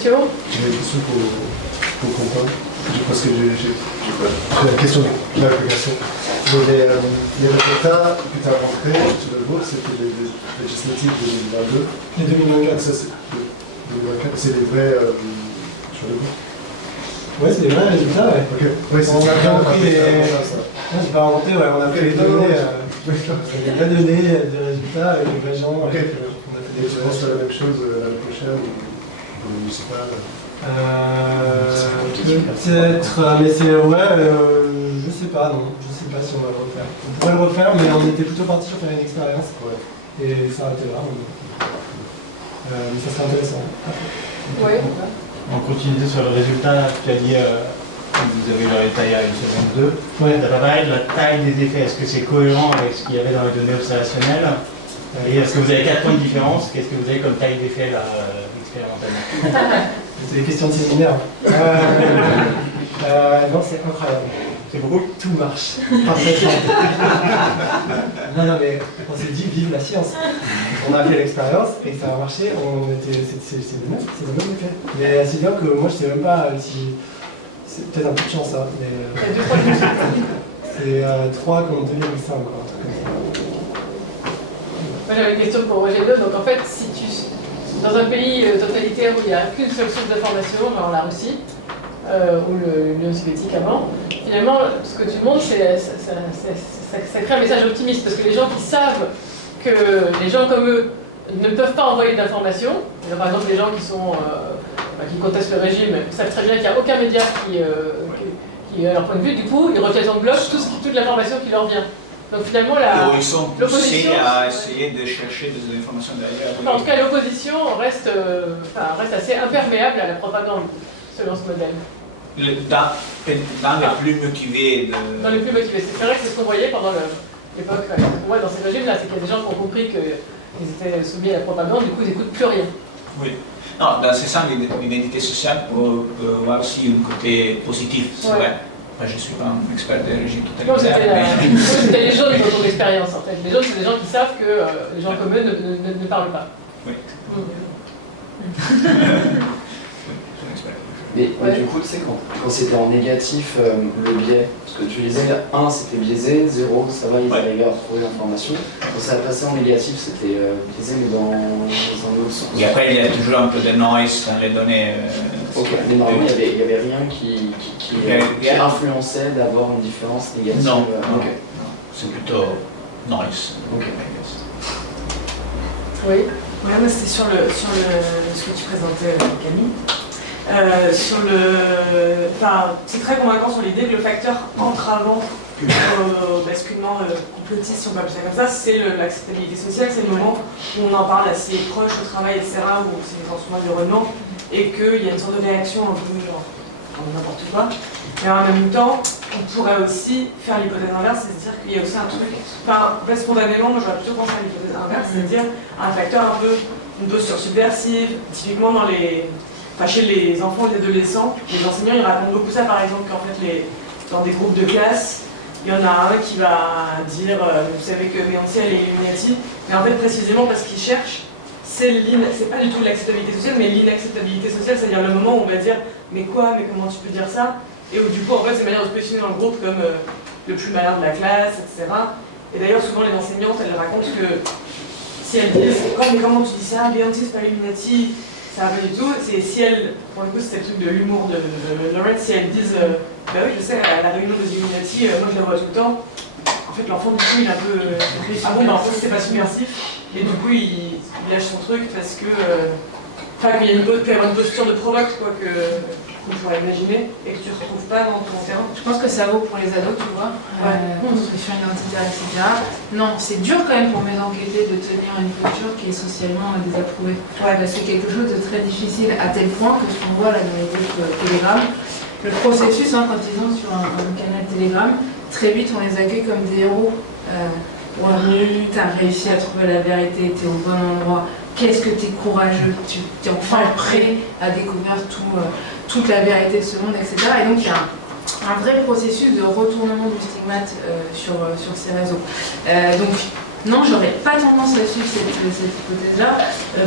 questions? J'ai une question pour Quentin. Parce que j'ai la question de clarification. Les résultats que tu as montrés sur le vote, c'était les législatives 2022. Les 2024. Ça, c'est les vrais sur le vote. Ouais, c'est les vrais résultats, ouais. Ok. Ouais, c'est On a bien pris les. ça. J'ai pas inventé, ouais, on a pris les données. Les vraies données des résultats avec les vrais gens. Ok. On a fait Et tu penses faire la même chose l'année prochaine pour le municipal? Peut-être, mais c'est. Ouais, je sais pas, non. Je sais pas si on va le refaire. On pourrait le refaire, mais on était plutôt parti sur faire une expérience. Ouais. Et ça a été là. Mais ça serait intéressant. Oui. On continue sur le résultat, tu as dit, vous avez le résultat il y a une seconde ou deux. Ouais. Tu as parlé de la taille des effets, est-ce que c'est cohérent avec ce qu'il y avait dans les données observationnelles? Et est-ce que vous avez 4 points de différence? Qu'est-ce que vous avez comme taille d'effet là, expérimentalement? C'est des questions de séminaire. Non, c'est incroyable. C'est beaucoup? Tout marche. Parfaitement. Non, mais on s'est dit, vive la science. On a fait l'expérience et ça a marché. C'est le même effet. Mais c'est bien que moi, je sais même pas si. C'est peut-être un peu de chance, ça. Mais. C'est 3 contre 2,5, quoi. Un truc comme ça. Moi j'avais une question pour Roger 2. Donc en fait, si tu, dans un pays totalitaire où il n'y a qu'une seule source d'information, genre la Russie, ou l'Union soviétique avant, finalement, ce que tu montres, ça crée un message optimiste, parce que les gens qui savent que les gens comme eux ne peuvent pas envoyer d'informations, par exemple les gens qui contestent le régime, savent très bien qu'il n'y a aucun média qui a leur point de vue, du coup, ils retiennent en bloc toute l'information qui leur vient. Donc finalement, ils sont poussés à essayer de chercher des informations derrière. En tout cas, l'opposition reste assez imperméable à la propagande, selon ce modèle. Dans les plus motivés. Dans les plus motivés. C'est vrai que c'est ce qu'on voyait pendant l'époque. Ouais, dans ces régimes-là, c'est qu'il y a des gens qui ont compris qu'ils étaient soumis à la propagande, du coup, ils n'écoutent plus rien. Oui. Non, dans ce sens, l'identité sociale peut avoir aussi un côté positif, c'est vrai. Je ne suis pas un expert des régimes totalitaires. C'était les jaunes dans ton expérience, en fait. Les jaunes, c'est des gens qui savent que les gens comme eux ne parlent pas. Oui. Mais du coup, tu sais, quand c'était en négatif, le biais, parce que tu disais 1 c'était biaisé, 0 ça va, ils arrivaient à retrouver l'information. Quand ça a passé en négatif, c'était biaisé, mais dans un autre sens. Et après, il y a toujours un peu de noise dans les données. Ok, mais normalement, il n'y avait rien qui influençait d'avoir une différence négative. Non, okay. C'est plutôt noise. Ok. Oui. Ouais, moi c'était sur ce que tu présentais, Camille. C'est très convaincant sur l'idée que le facteur entravant au basculement complotiste, si on peut appeler ça comme ça, c'est l'acceptabilité sociale, c'est le moment où on en parle assez proche au travail, etc., où c'est dans son environnement, et qu'il y a une sorte de réaction un peu genre n'importe quoi. Mais en même temps, on pourrait aussi faire l'hypothèse inverse, c'est-à-dire qu'il y a aussi un truc, spontanément, moi j'aurais plutôt pensé à l'hypothèse inverse, c'est-à-dire un facteur une posture subversive, typiquement chez les enfants et les adolescents, les enseignants ils racontent beaucoup ça, par exemple, qu'en fait dans des groupes de classe, il y en a un qui va dire vous savez que Beyoncé elle est Illuminati, mais en fait précisément parce qu'il cherche, c'est pas du tout l'acceptabilité sociale, mais l'inacceptabilité sociale, c'est-à-dire le moment où on va dire mais quoi, mais comment tu peux dire ça, et où du coup en fait c'est une manière de se positionner dans le groupe comme le plus malin de la classe, etc. Et d'ailleurs souvent les enseignantes elles racontent que si elles disent mais comment tu dis ça, Beyoncé c'est pas Illuminati, ça va pas du tout, c'est si elles, pour le coup c'était le truc de l'humour de Lorette, si elles disent bah oui je sais, à la réunion des Illuminati, moi je la vois tout le temps, en fait l'enfant du coup il est un peu ah bon bah en fait c'était pas subversif, et du coup il lâche son truc parce que qu'il y peut y avoir une posture de provoque quoi qu'on pourrait imaginer et que tu retrouves pas dans ton terrain. Je pense que ça vaut pour les ados, tu vois, construction identitaire, etc. Non, c'est dur quand même pour mes enquêtés de tenir une posture qui est socialement désapprouvée. C'est quelque chose de très difficile, à tel point que ce qu'on voit là dans les groupes Telegram, le processus, quand ils sont sur un canal Telegram, très vite on les accueille comme des héros. T'as réussi à trouver la vérité, t'es au bon endroit, qu'est-ce que t'es courageux, tu es enfin prêt à découvrir toute la vérité de ce monde, etc. Et donc il y a un vrai processus de retournement du stigmate sur ces réseaux. Donc Non, j'aurais pas tendance à suivre cette hypothèse-là,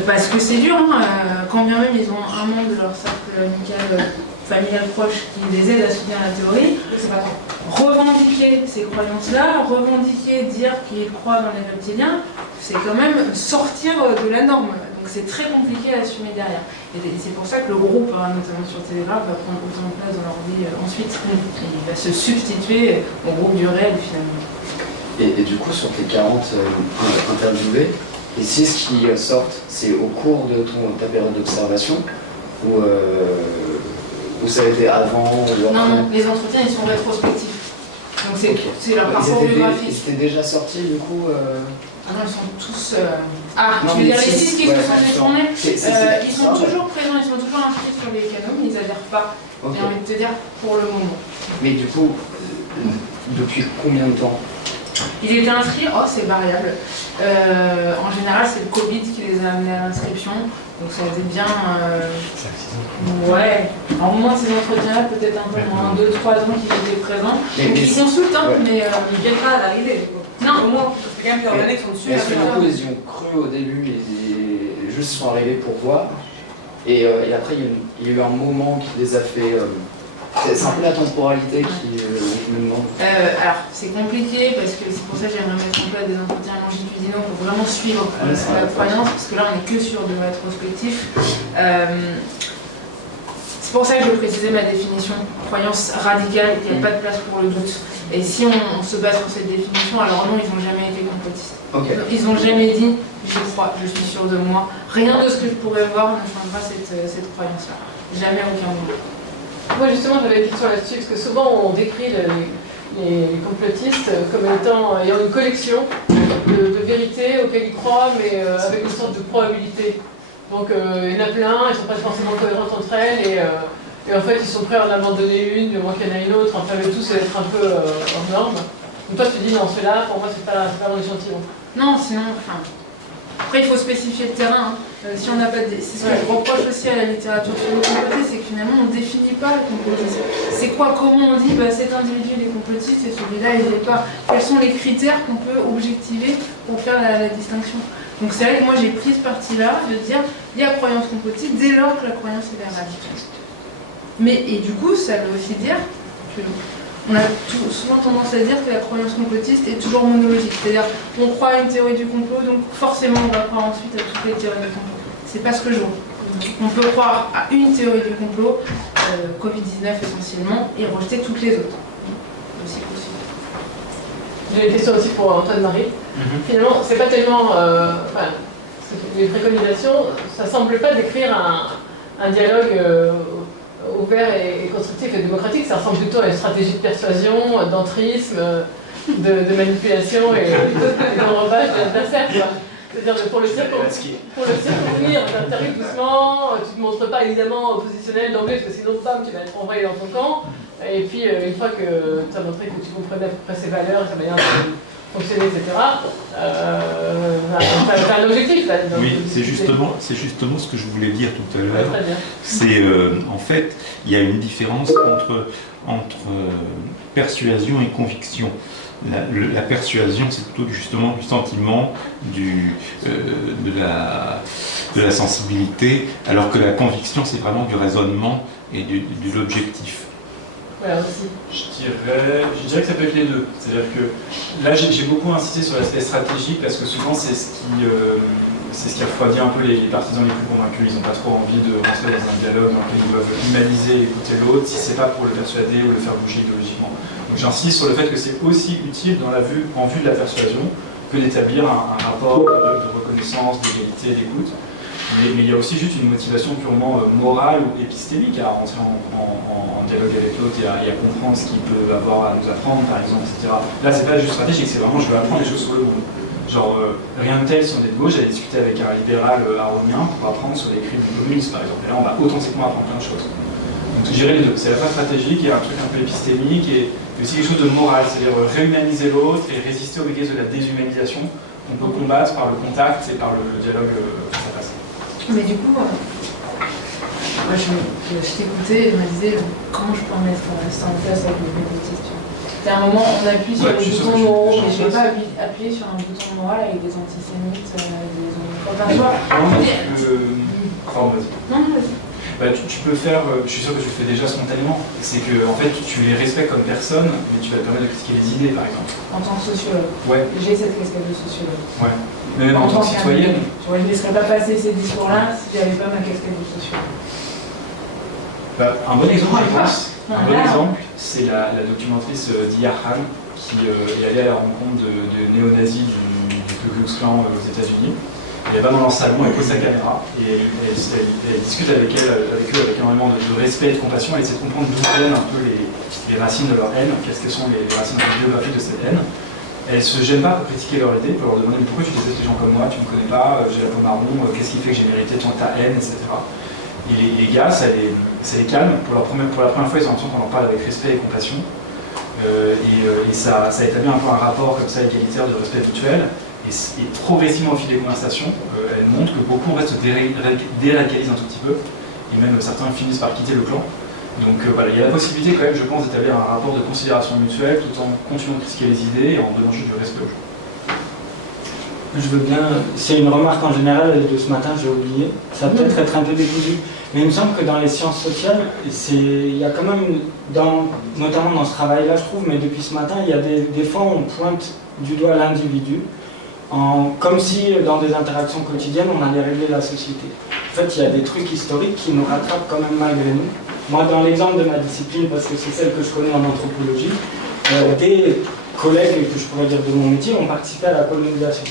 parce que c'est dur, hein, quand bien même ils ont un membre de leur cercle amical, familial proche qui les aide à soutenir la théorie. C'est pas tant. Revendiquer ces croyances-là, revendiquer, dire qu'ils croient dans les reptiliens, c'est quand même sortir de la norme. Donc c'est très compliqué à assumer derrière. Et c'est pour ça que le groupe, notamment sur Telegram, va prendre autant de place dans leur vie ensuite. Il va se substituer au groupe du réel finalement. Et du coup, sur tes 40 interviewés, les 6 qui sortent, c'est au cours de ta période d'observation ou ça a été avant ou après? Non, les entretiens ils sont rétrospectifs. Donc c'est leur parcours biographique. Ils étaient déjà sortis du coup Ah non, ils sont tous. Tu veux dire les 6 qui se sont détournés ils sont toujours présents, ils sont toujours inscrits sur les canaux, mais ils n'adhèrent pas. J'ai envie de te dire pour le moment. Mais du coup, depuis combien de temps? Ils étaient inscrits, c'est variable. En général, c'est le Covid qui les a amenés à l'inscription. Donc ça a été bien. Ouais. Alors, au moins, ces entretiens-là, peut-être un peu moins 2-3 ans qu'ils étaient présents. Donc ils consultent, hein, mais Ils viennent pas à l'arrivée. non. Au moins, ça fait quand même plusieurs années qu'ils sont dessus. Est-ce que du coup, ils y ont cru au début et juste sont arrivés pour voir et après, il y a eu un moment qui les a fait. C'est un peu la temporalité qui me demande. Alors, c'est compliqué parce que c'est pour ça que j'aimerais mettre en place des entretiens longitudinaux pour vraiment suivre la croyance, parce que là, on n'est que sur de rétrospectif. C'est pour ça que je précisais ma définition. Croyance radicale, il n'y a pas de place pour le doute. Et si on se base sur cette définition, alors non, ils n'ont jamais été complotistes. Okay. Ils n'ont jamais dit « je crois, je suis sûr de moi ». Rien de ce que je pourrais voir ne changera cette croyance-là. Jamais, aucun moment. Moi justement j'avais une question là-dessus, parce que souvent on décrit les complotistes comme étant ayant une collection de vérités auxquelles ils croient, mais avec une sorte de probabilité. Donc il y en a plein, elles ne sont pas forcément cohérentes entre elles, et en fait ils sont prêts à en abandonner une, du moins qu'il y en a une autre, enfin le tout c'est d'être un peu hors norme. Donc toi tu dis non, celui-là pour moi c'est pas mon échantillon. Non, sinon, enfin... Après, il faut spécifier le terrain. Si on n'a pas c'est ce que je reproche aussi à la littérature sur le complotisme, c'est que finalement on ne définit pas le complotisme. C'est quoi, comment on dit cet individu il est complotiste et celui-là il l'est pas. Quels sont les critères qu'on peut objectiver pour faire la distinction. Donc c'est vrai que moi j'ai pris ce parti-là de dire il y a croyance complotiste dès lors que la croyance est radicale. Mais et du coup ça veut aussi dire que on a souvent tendance à dire que la croyance complotiste est toujours monologique. C'est-à-dire qu'on croit à une théorie du complot, donc forcément on va croire ensuite à toutes les théories du complot. C'est pas ce que je vois. On peut croire à une théorie du complot, Covid-19 essentiellement, et rejeter toutes les autres. C'est aussi possible. J'ai une question aussi pour Antoine-Marie. Finalement, c'est pas tellement... les préconisations, ça semble pas décrire un dialogue ouvert et constructif et démocratique, ça ressemble plutôt à une stratégie de persuasion, d'entrisme, de manipulation et d'enrobage de l'adversaire. C'est-à-dire pour le circonvenir, t'arrives doucement, tu ne te montres pas évidemment oppositionnel d'emblée, parce que sinon, bam, tu vas être envoyé dans ton camp. Et puis, une fois que tu as montré que tu comprenais à peu près ses valeurs, sa manière de fonctionner, etc., tu as un objectif là. Oui, c'est justement ce que je voulais dire tout à l'heure. Ouais, très bien. C'est en fait, il y a une différence entre persuasion et conviction. La persuasion, c'est plutôt justement du sentiment, de la sensibilité, alors que la conviction, c'est vraiment du raisonnement et de l'objectif. Voilà, aussi. Je dirais que ça peut être les deux. C'est-à-dire que là, j'ai beaucoup insisté sur l'aspect stratégique parce que souvent, c'est ce qui refroidit un peu les partisans les plus convaincus. Ils n'ont pas trop envie de rentrer dans un dialogue dans lequel ils doivent humaniser et écouter l'autre si c'est pas pour le persuader ou le faire bouger idéologiquement. Donc j'insiste sur le fait que c'est aussi utile en vue de la persuasion que d'établir un rapport de reconnaissance, d'égalité, d'écoute. Mais il y a aussi juste une motivation purement morale ou épistémique à rentrer en dialogue avec l'autre et à comprendre ce qu'il peut avoir à nous apprendre, par exemple, etc. Là, c'est pas juste stratégique, c'est vraiment je veux apprendre des choses sur le monde. Genre, rien de tel si on est de gauche, j'allais discuter avec un libéral aronien pour apprendre sur les crimes du communisme, par exemple. Et là, on va authentiquement apprendre plein de choses. Donc, je dirais les deux. C'est à la fois stratégique et un truc un peu épistémique et aussi quelque chose de moral, c'est-à-dire réhumaniser l'autre et résister aux mécanismes de la déshumanisation qu'on peut combattre par le contact et par le dialogue face à face. Mais du coup, moi je t'écoutais et je me disais comment je peux en mettre ça en place avec les complotistes. C'était un moment, on appuie sur les boutons moraux, mais je ne vais pas appuyer sur un bouton moral avec des antisémites, des Bah, tu peux faire, je suis sûr que tu le fais déjà spontanément, c'est que en fait tu les respectes comme personne, mais tu vas te permettre de critiquer les idées par exemple. En tant que sociologue. Ouais. J'ai cette casquette de sociologue. Ouais. Mais même en tant que citoyenne. Je ne laisserais pas passer ces discours-là si j'avais pas ma casquette de sociologue. Bah, un bon exemple, je pense, c'est la documentatrice Dia Han qui est allée à la rencontre de néo-nazis du Ku Klux Klan aux États-Unis. Elle va dans leur salon, elle pose sa caméra et elle discute avec eux avec énormément de respect et de compassion. Elle essaie de comprendre d'où viennent un peu les racines de leur haine, qu'est-ce que sont les racines biographiques de cette haine. Elle ne se gêne pas pour critiquer leur idée, pour leur demander pourquoi tu détestes les gens comme moi, tu ne me connais pas, j'ai la peau marron, qu'est-ce qui fait que j'ai mérité ta haine, etc. Et les gars, ça les calme. Pour la première fois, ils ont l'impression qu'on leur parle avec respect et compassion. Et ça établit un peu un rapport comme ça égalitaire de respect mutuel. Et progressivement au fil des conversations, elle montre que beaucoup en fait se déradicalisent un tout petit peu, et même certains finissent par quitter le clan. Donc voilà, il y a la possibilité quand même, je pense, d'établir un rapport de considération mutuelle tout en continuant de critiquer les idées et en donnant juste du respect aux gens. Je veux bien, c'est une remarque en général de ce matin, j'ai oublié, ça va peut-être être un peu décousu, mais il me semble que dans les sciences sociales, il y a quand même, notamment dans ce travail-là je trouve, mais depuis ce matin, il y a des fois on pointe du doigt l'individu, comme si dans des interactions quotidiennes on allait régler la société. En fait, il y a des trucs historiques qui nous rattrapent quand même malgré nous. Moi, dans l'exemple de ma discipline, parce que c'est celle que je connais en anthropologie, des collègues que je pourrais dire de mon métier ont participé à la colonisation.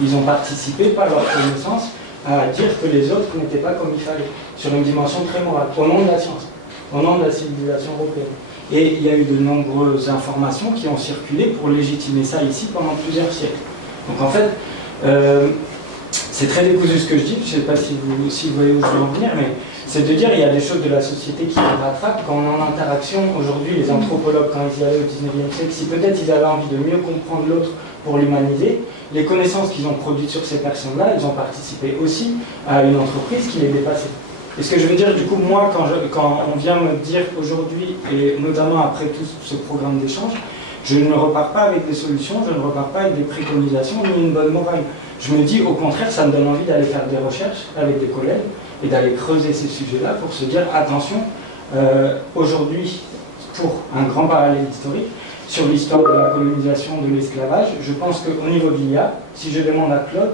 Ils ont participé par leur connaissance à dire que les autres n'étaient pas comme il fallait, sur une dimension très morale, au nom de la science, au nom de la civilisation européenne. Et il y a eu de nombreuses informations qui ont circulé pour légitimer ça ici pendant plusieurs siècles. Donc en fait, c'est très décousu ce que je dis, je ne sais pas si vous voyez où je veux en venir, mais c'est de dire qu'il y a des choses de la société qui nous rattrapent. Quand on est en interaction, aujourd'hui, les anthropologues, quand ils y allaient au 19e siècle, si peut-être ils avaient envie de mieux comprendre l'autre pour l'humaniser, les connaissances qu'ils ont produites sur ces personnes-là, ils ont participé aussi à une entreprise qui les dépassait. Et ce que je veux dire, du coup, moi, quand on vient me dire aujourd'hui, et notamment après tout ce programme d'échange, je ne repars pas avec des solutions, je ne repars pas avec des préconisations ni une bonne morale. Je me dis, au contraire, ça me donne envie d'aller faire des recherches avec des collègues et d'aller creuser ces sujets-là pour se dire, attention, aujourd'hui, pour un grand parallèle historique, sur l'histoire de la colonisation, de l'esclavage, je pense qu'au niveau de l'IA, si je demande à Claude,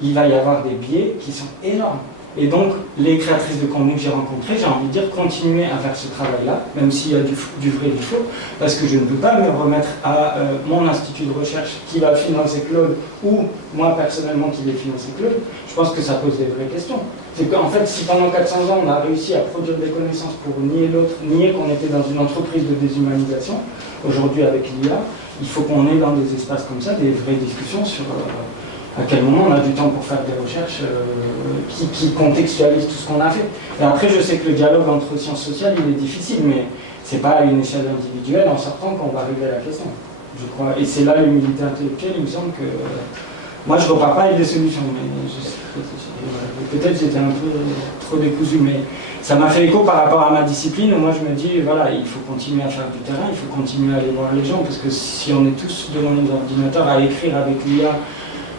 il va y avoir des biais qui sont énormes. Et donc, les créatrices de contenu que j'ai rencontrées, j'ai envie de dire, continuez à faire ce travail-là, même s'il y a du vrai et du faux, parce que je ne peux pas me remettre à mon institut de recherche qui va financer Claude, ou moi personnellement qui vais financer Claude. Je pense que ça pose des vraies questions. C'est qu'en fait, si pendant 400 ans, on a réussi à produire des connaissances pour nier l'autre, nier qu'on était dans une entreprise de déshumanisation, aujourd'hui avec l'IA, il faut qu'on ait dans des espaces comme ça des vraies discussions sur à quel moment on a du temps pour faire des recherches qui contextualisent tout ce qu'on a fait. Et après, je sais que le dialogue entre sciences sociales, il est difficile, mais c'est pas à une échelle individuelle en sortant qu'on va régler la question, je crois. Et c'est là l'humilité intellectuelle, il me semble que... moi, je ne repars pas avec des solutions, mais peut-être j'étais un peu trop décousu, mais ça m'a fait écho par rapport à ma discipline, où moi je me dis, voilà, il faut continuer à faire du terrain, il faut continuer à aller voir les gens, parce que si on est tous devant nos ordinateurs à écrire avec l'IA,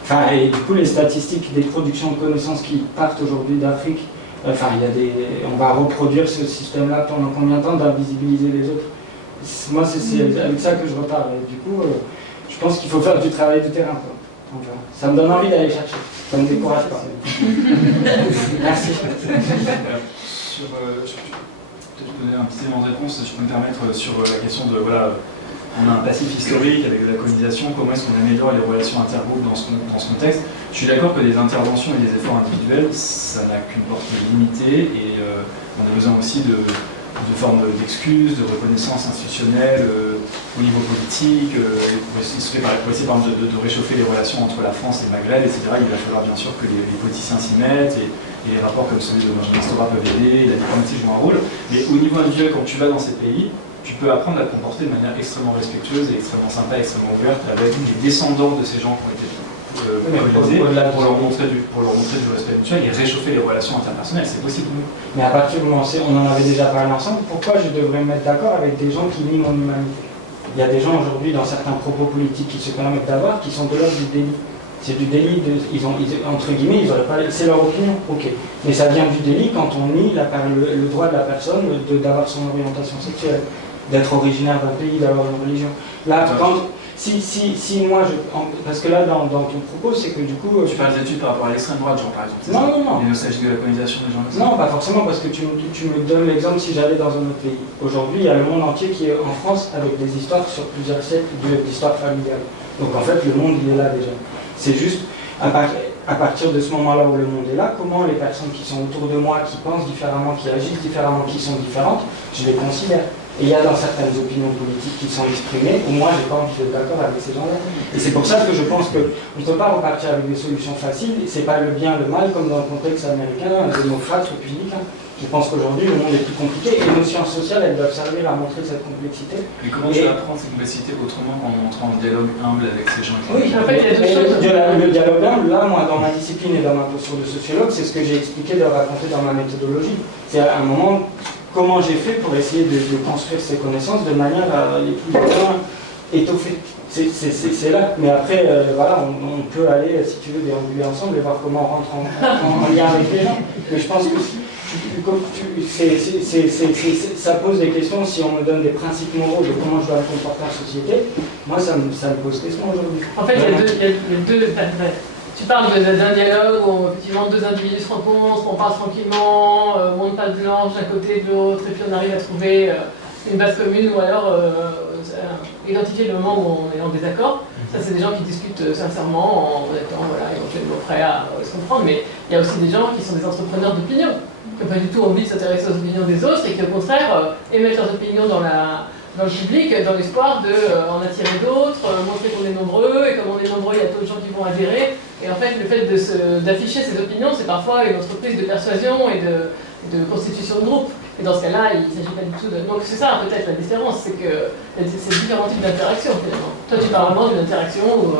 enfin, et du coup les statistiques des productions de connaissances qui partent aujourd'hui d'Afrique, enfin, on va reproduire ce système-là pendant combien de temps d'invisibiliser les autres. Moi, c'est avec ça que je repars, et du coup, je pense qu'il faut faire du travail de terrain, quoi. Enfin, ça me donne envie d'aller chercher, ça ne me décourage pas. Merci. Je peux te donner un petit élément de réponse, si je peux me permettre, sur la question de, voilà, on a un passif historique avec la colonisation, comment est-ce qu'on améliore les relations intergroupes dans ce contexte. Je suis d'accord que les interventions et les efforts individuels, ça n'a qu'une portée limitée, et on a besoin aussi de formes d'excuses, de reconnaissance institutionnelle au niveau politique, pour essayer par exemple de réchauffer les relations entre la France et le Maghreb, etc. Il va falloir bien sûr que les politiciens s'y mettent, et les rapports comme celui de Benjamin Stora peuvent aider, la diplomatie joue un rôle, mais au niveau individuel, quand tu vas dans ces pays, tu peux apprendre à te comporter de manière extrêmement respectueuse et extrêmement sympa, extrêmement ouverte avec les descendants de ces gens qui ont été colonisés, pour leur montrer du respect mutuel et réchauffer les relations interpersonnelles. C'est possible. Mais à partir du moment où on en avait déjà parlé ensemble, pourquoi je devrais me mettre d'accord avec des gens qui nient mon humanité? Il y a des gens aujourd'hui dans certains propos politiques qui se permettent d'avoir qui sont de l'ordre du délit. C'est du délit, entre guillemets, c'est leur opinion, ok. Mais ça vient du délit quand on nie le droit de la personne d'avoir son orientation sexuelle, d'être originaire d'un pays, d'avoir une religion. Là, si moi, parce que là, dans ton propos, c'est que du coup... Tu parles des études par rapport à l'extrême droite, genre par exemple. Non. Les nostalgies de la colonisation des gens. Non, pas forcément, parce que tu me donnes l'exemple si j'allais dans un autre pays. Aujourd'hui, il y a le monde entier qui est en France avec des histoires sur plusieurs siècles d'histoire familiale. Donc en fait, le monde, il est là déjà. C'est juste, à partir de ce moment-là où le monde est là, comment les personnes qui sont autour de moi, qui pensent différemment, qui agissent différemment, qui sont différentes, je les considère. Et il y a dans certaines opinions politiques qui sont exprimées où moi j'ai pas envie d'être d'accord avec ces gens-là. Et c'est pour ça que je pense qu'on ne peut pas repartir avec des solutions faciles, c'est pas le bien, le mal, comme dans le contexte américain, démocrate, républicain. Je pense qu'aujourd'hui le monde est plus compliqué et nos sciences sociales elles doivent servir à montrer cette complexité. Mais comment tu apprends cette complexité autrement qu'en entrant en dialogue humble avec ces gens? Oui, en fait il y a deux choses. Le dialogue humble, là, moi dans ma discipline et dans ma posture de sociologue, c'est ce que j'ai expliqué de raconter dans ma méthodologie. C'est à un moment comment j'ai fait pour essayer de construire ces connaissances de manière à les plus bien étoffer. C'est là. Mais après, voilà, on peut aller, si tu veux, déambuler ensemble et voir comment on rentre en lien avec les gens. Mais je pense que ça pose des questions. Si on me donne des principes moraux de comment je dois me comporter en société, moi, ça me pose question aujourd'hui. En fait, il y a deux. Tu parles d'un dialogue où effectivement deux individus se rencontrent, on parle tranquillement, on monte pas de blanche d'un côté de l'autre, et puis on arrive à trouver une base commune, ou alors identifier le moment où on est en désaccord. Ça, c'est des gens qui discutent sincèrement en étant éventuellement prêts à se comprendre, mais il y a aussi des gens qui sont des entrepreneurs d'opinion, qui n'ont pas du tout envie de s'intéresser aux opinions des autres et qui, au contraire, émettent leurs opinions dans le public, dans l'espoir d'en attirer d'autres, montrer qu'on est nombreux, et comme on est nombreux, il y a d'autres gens qui vont adhérer. Et en fait, le fait d'afficher ses opinions, c'est parfois une entreprise de persuasion et de constitution de groupe. Et dans ce cas-là, il ne s'agit pas du tout de... Donc c'est ça peut-être la différence, c'est que c'est différents types d'interactions finalement. Toi tu parles vraiment d'une interaction où...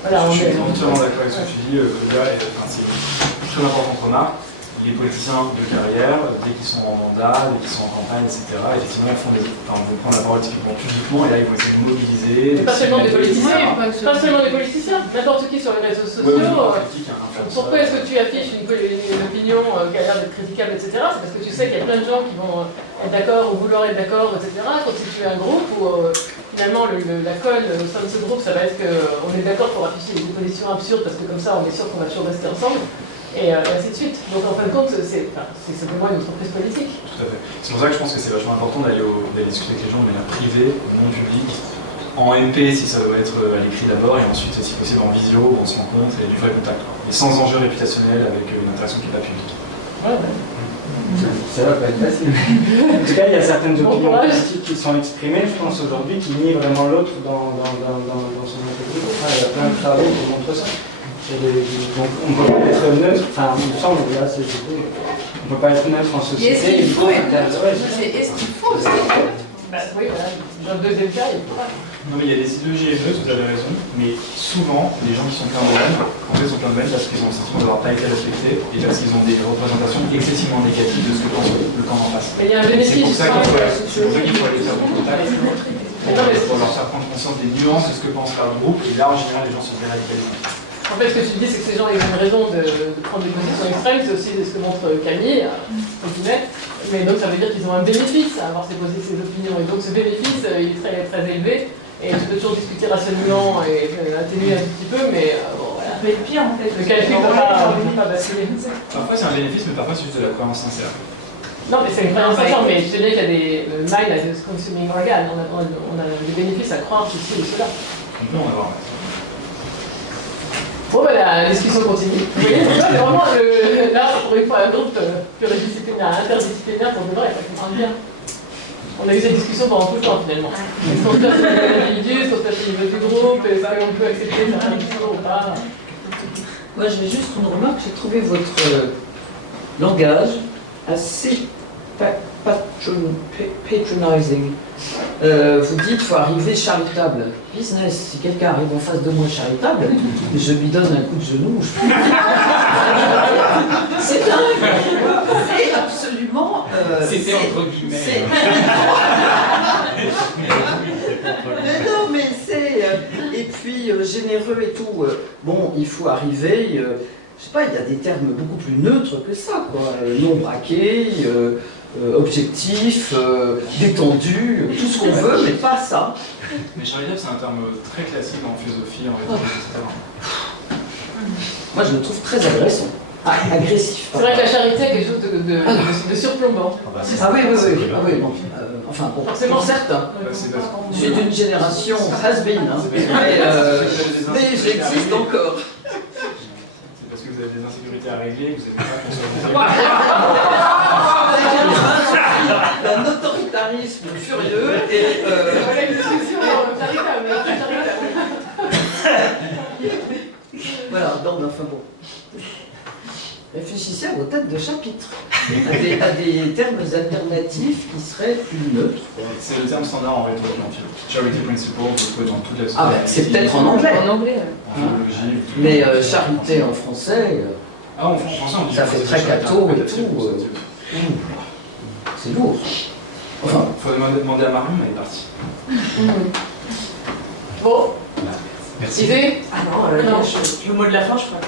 voilà, je suis entièrement d'accord avec ce que tu dis, c'est une très importante remarque. Les politiciens de carrière, dès qu'ils sont en mandat, dès qu'ils sont en campagne, etc., effectivement, vont prendre la parole typiquement publiquement et là ils vont essayer de mobiliser. Mais pas seulement des politiciens, n'importe qui sur les réseaux sociaux. Pourquoi est-ce que tu affiches une opinion qui a l'air d'être critiquable, etc. C'est parce que tu sais qu'il y a plein de gens qui vont être d'accord ou vouloir être d'accord, etc. Constituer un groupe où finalement la colle au sein de ce groupe, ça va être qu'on est d'accord pour afficher des positions absurdes parce que comme ça on est sûr qu'on va toujours rester ensemble. Et ainsi de suite. Donc en fin de compte, c'est simplement une entreprise politique. Tout à fait. C'est pour ça que je pense que c'est vachement important d'aller discuter avec les gens de manière privée, non publique, en MP si ça doit être à l'écrit d'abord, et ensuite si possible en visio, où on se rencontre et du vrai contact. Et sans enjeu réputationnel avec une interaction qui n'est pas publique. Ouais. Ça va pas être facile. En tout cas, il y a certaines opinions politiques qui sont exprimées, je pense aujourd'hui, qui nient vraiment l'autre dans son entreprise. Il y a plein de travaux qui montrent ça. Donc on ne peut pas être neutre, enfin il me semble, là c'est on ne peut pas être neutre en société. Est-ce qu'il faut être neutre? Est-ce qu'il faut aussi? Oui, voilà. Dans le deuxième cas, il faut pas. Non mais il y a des idéologies haineuses, vous avez raison, mais souvent les gens qui sont pleins de haine, en fait sont pleins de haine parce qu'ils ont le sentiment d'avoir pas été respectés et parce qu'ils ont des représentations excessivement négatives de ce que pense le camp en face. Mais il y a un bénéfice. C'est pour ça qu'il faut aller faire du contact, pour leur faire prendre conscience des nuances de ce que pense leur groupe, et là en général les gens se déradicalisent. En fait, ce que tu dis, c'est que ces gens ils ont une raison de prendre des positions extrêmes, c'est aussi ce que montre Camille, mais donc ça veut dire qu'ils ont un bénéfice à avoir ces opinions, et donc ce bénéfice, il est très, très élevé, et tu peux toujours discuter rationnellement et atténuer un tout petit peu, mais bon, voilà. Ça peut être pire en fait. Le calcul ne peut pas basculer. Parfois c'est un bénéfice, mais parfois c'est juste de la croyance sincère. Non, mais c'est une croyance sincère, mais je te dis qu'il y a des mind as a consuming organ, on a des bénéfices à croire ceci et cela. On peut en avoir. Bon, ben la discussion continue. Vous voyez, c'est vraiment là, pour une fois, un groupe pluridisciplinaire, interdisciplinaire pour de vrai, ça comprend bien. On a eu cette discussion pendant tout le temps finalement. Est-ce qu'on se place au niveau de l'individu, est-ce qu'on se place au niveau du groupe, est-ce qu'on peut accepter certains discours ou pas? Moi, je vais juste une remarque. J'ai trouvé votre langage assez patronizing. Vous dites qu'il faut arriver charitable. Business, si quelqu'un arrive en face de moi charitable, je lui donne un coup de genou. C'est dingue. C'est absolument... C'était entre guillemets. généreux et tout. Bon, il faut arriver, je sais pas, il y a des termes beaucoup plus neutres que ça, quoi. Non braqué, objectif, détendu, tout ce qu'on veut, mais pas ça. Mais charitable, c'est un terme très classique en philosophie, en rhétorique, etc. Moi, je le trouve très agressant. Ah, agressif. C'est vrai que la charité est quelque chose de surplombant. Ah oui, oui, oui. Ah, oui bon. Enfin, bon, forcément pour certains. Je suis d'une génération has-been, hein, mais j'existe encore. C'est parce que vous avez des insécurités à régler, vous n'êtes pas consommateur. Un autoritarisme furieux et... Voilà une discussion charitable. Voilà, donc, enfin bon. Réfléchissez à vos têtes de chapitre, à des termes alternatifs qui seraient plus neutres. C'est le terme standard en rhétorique en philo. Charity principle, vous le trouvez dans toute la société. Ah ben, c'est peut-être en anglais. En anglais. En philologie. Mais charité en français, ah, en français, on dit ça fait très catho et tout. C'est lourd. Enfin, il faut demander à Marion, elle est partie. Bon. Merci. Idée? Ah non, le mot de la fin, je crois.